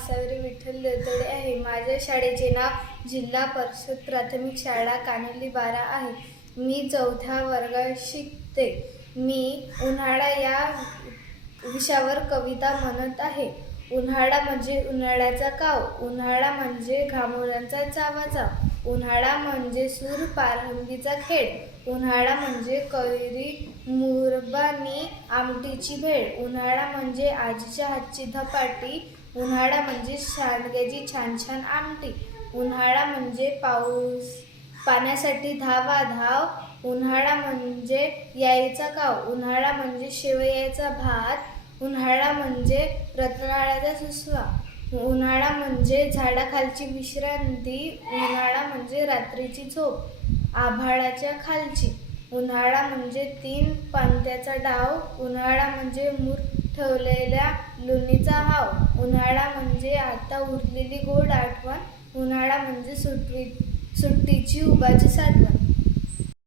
वासावरी विठ्ठल देवतडे आहे. माझ्या शाळेचे नाव जिल्हा परिषद प्राथमिक शाळा कानोली 12 आहे. मी 4थ्या वर्गात शिकते. मी उन्हाळा या विषयावर कविता म्हणत आहे. उन्हाळा म्हणजे उन्हाळ्याचा काव, उन्हाळा म्हणजे घामोळ्यांचा चावाचाव, उन्हाळा म्हणजे सूर पारंबीचा खेळ, उन्हाळा म्हणजे कैरी मुरबानी आमटीची भेळ, उन्हाळा म्हणजे आजीच्या हातची धपाटी, उन्हाळा म्हणजे सांडग्याची छान छान आमटी, उन्हाळा म्हणजे पाण्यासाठी धावाधाव, उन्हाळा म्हणजे यायचा काव, उन्हाळा म्हणजे शेवयाचा भात, उन्हाळा म्हणजे रताळ्याचा सुसवा, उन्हाळा म्हणजे झाडाखालची विश्रांती, उन्हाळा म्हणजे रात्रीची झोप आभाळाच्या खालची, उन्हाळा म्हणजे 3 पांत्याचा डाव, उन्हाळा म्हणजे मूठ ठेवलेल्या लोणीचा हाव, उन्हाळा म्हणजे आता उरलेली गोड आठवण, उन्हाळा म्हणजे सुट्टीची उभाची साठवण.